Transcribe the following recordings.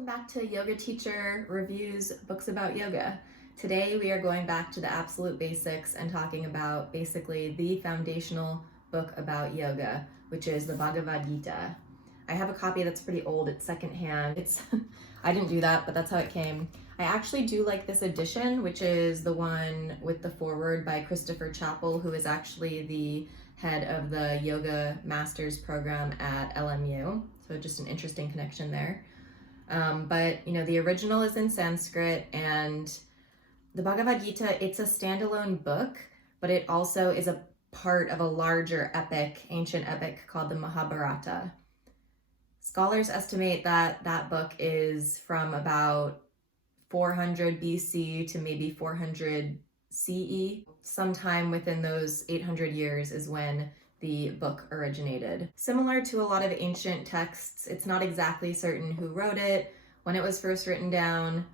Welcome back to Yoga Teacher Reviews Books About Yoga. Today we are going back to the absolute basics and talking about basically the foundational book about yoga, which is the Bhagavad Gita. I have a copy that's pretty old, it's secondhand. I didn't do that, but that's how it came. I actually do like this edition, which is the one with the foreword by Chapple, who is actually the head of the Yoga Masters program at LMU. So just an interesting connection there. But the original is in Sanskrit, and the Bhagavad Gita, it's a standalone book, but it also is a part of a larger epic, ancient epic called the Mahabharata. Scholars estimate that that book is from about 400 BC to maybe 400 CE. Sometime within those 800 years is when the book originated. Similar to a lot of ancient texts, it's not exactly certain who wrote it, when it was first written down,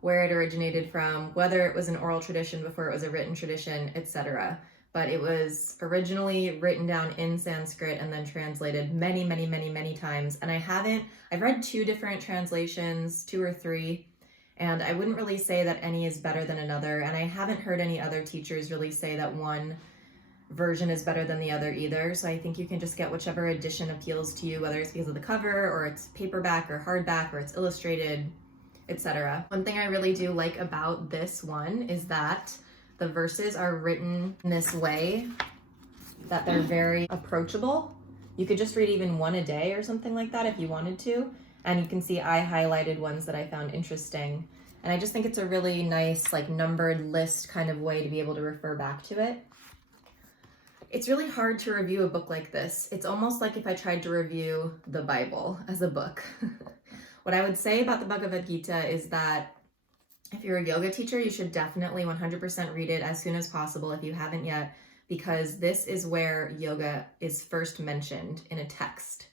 where it originated from, whether it was an oral tradition before it was a written tradition, etc. But it was originally written down in Sanskrit and then translated many, many, many, many times. And I've read 2 different translations, 2 or 3, and I wouldn't really say that any is better than another. And I haven't heard any other teachers really say that one version is better than the other either. So I think you can just get whichever edition appeals to you, whether it's because of the cover or it's paperback or hardback or it's illustrated, etc. One thing I really do like about this one is that the verses are written in this way that they're very approachable. You could just read even one a day or something like that if you wanted to. And you can see I highlighted ones that I found interesting. And I just think it's a really nice, numbered list kind of way to be able to refer back to it. It's really hard to review a book like this. It's almost like if I tried to review the Bible as a book. What I would say about the Bhagavad Gita is that if you're a yoga teacher, you should definitely 100% read it as soon as possible if you haven't yet, because this is where yoga is first mentioned in a text.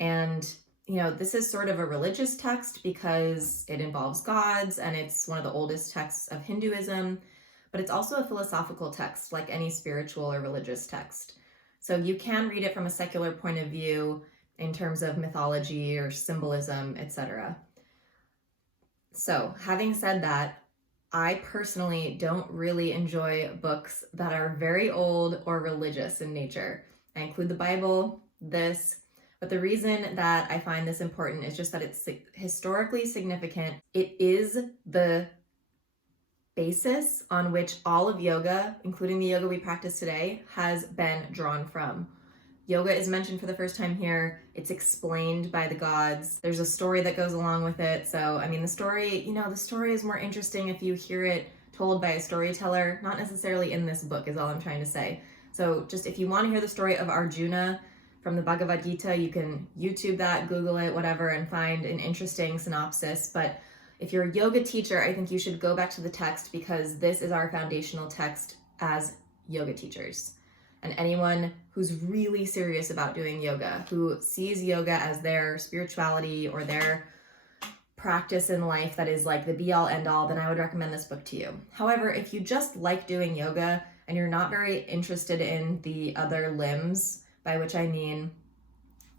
And this is sort of a religious text because it involves gods and it's one of the oldest texts of Hinduism, but it's also a philosophical text like any spiritual or religious text. So you can read it from a secular point of view in terms of mythology or symbolism, etc. So having said that, I personally don't really enjoy books that are very old or religious in nature. I include the Bible, but the reason that I find this important is just that it's historically significant. It is the basis on which all of yoga, including the yoga we practice today, has been drawn from. Yoga is mentioned for the first time here. It's explained by the gods. There's a story that goes along with it. So, the story is more interesting if you hear it told by a storyteller, not necessarily in this book is all I'm trying to say. So just if you want to hear the story of Arjuna from the Bhagavad Gita, you can YouTube that, Google it, whatever, and find an interesting synopsis. But if you're a yoga teacher, I think you should go back to the text because this is our foundational text as yoga teachers. And anyone who's really serious about doing yoga, who sees yoga as their spirituality or their practice in life that is like the be-all end-all, then I would recommend this book to you. However, if you just like doing yoga and you're not very interested in the other limbs, by which I mean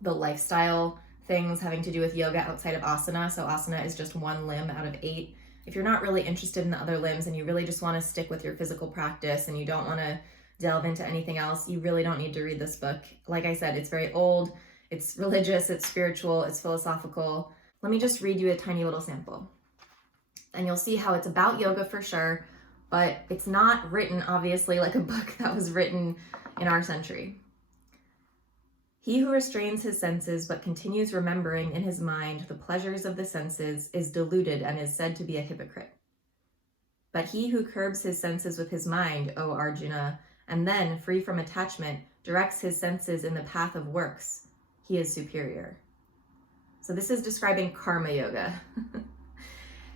the lifestyle things having to do with yoga outside of asana. So asana is just one limb out of 8. If you're not really interested in the other limbs and you really just want to stick with your physical practice and you don't want to delve into anything else, you really don't need to read this book. Like I said, it's very old, it's religious, it's spiritual, it's philosophical. Let me just read you a tiny little sample. And you'll see how it's about yoga for sure, but it's not written, obviously, like a book that was written in our century. He who restrains his senses but continues remembering in his mind the pleasures of the senses is deluded and is said to be a hypocrite. But he who curbs his senses with his mind, O Arjuna, and then, free from attachment, directs his senses in the path of works, he is superior. So this is describing karma yoga.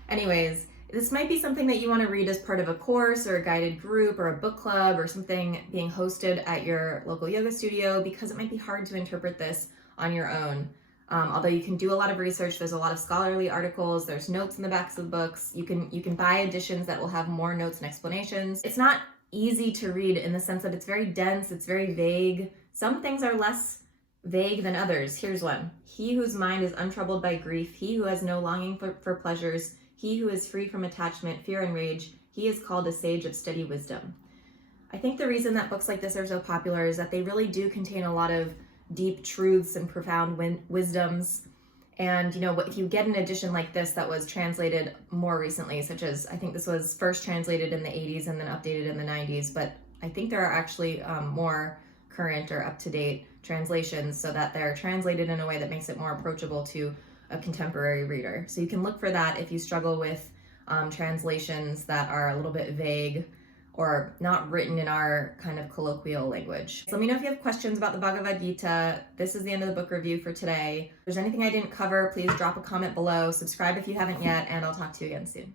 Anyways, this might be something that you want to read as part of a course or a guided group or a book club or something being hosted at your local yoga studio because it might be hard to interpret this on your own. Although you can do a lot of research, there's a lot of scholarly articles, there's notes in the backs of the books. You can buy editions that will have more notes and explanations. It's not easy to read in the sense that it's very dense, it's very vague. Some things are less vague than others. Here's one. He whose mind is untroubled by grief, he who has no longing for pleasures, he who is free from attachment, fear, and rage, he is called a sage of steady wisdom. I think the reason that books like this are so popular is that they really do contain a lot of deep truths and profound wisdoms. And if you get an edition like this that was translated more recently, such as I think this was first translated in the 80s and then updated in the 90s, but I think there are actually more current or up-to-date translations so that they're translated in a way that makes it more approachable to a contemporary reader. So you can look for that if you struggle with translations that are a little bit vague or not written in our kind of colloquial language. So let me know if you have questions about the Bhagavad Gita. This is the end of the book review for today. If there's anything I didn't cover, please drop a comment below, subscribe if you haven't yet, and I'll talk to you again soon.